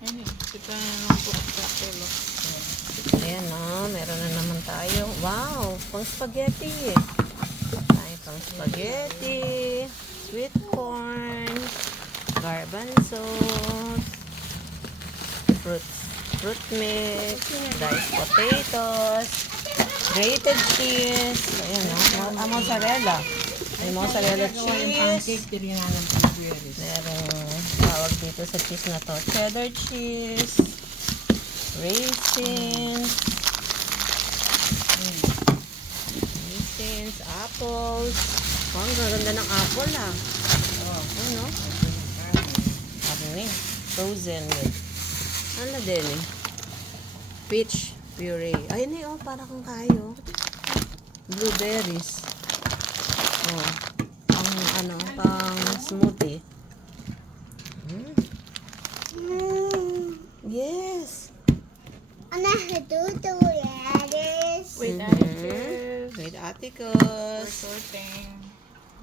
Eh, kita nung bukas sa pelo. Ayan na, meron na naman tayo. Wow, pang spaghetti. Tayo pang spaghetti, sweet corn, garbanzos, fruit, fruit mix, diced potatoes, grated cheese. Ayan na, mo- ah, mozzarella. May mozzarella cheese. Pancake, tirinan ng Pilipinas. Merong tawag dito sa cheese na to. Cheddar cheese. Raisins. Mm. Raisins. Apples. Oh, ang ganda ng apple ah. Oh, ano? Karne. Frozen. Ano din eh? Peach puree. Ayun eh, oh, para kang kayo. Blueberries. Oh. Pang ano, pang smoothie. Mm. Yes. Ana hatuto yaris. Wait, Mhm. Atticus. With We're Atticus. sorting.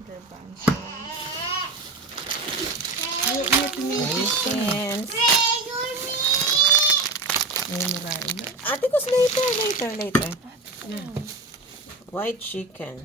Garbanzo. Raisins. You're me. May maraming. Atticus later, later, later. White chicken.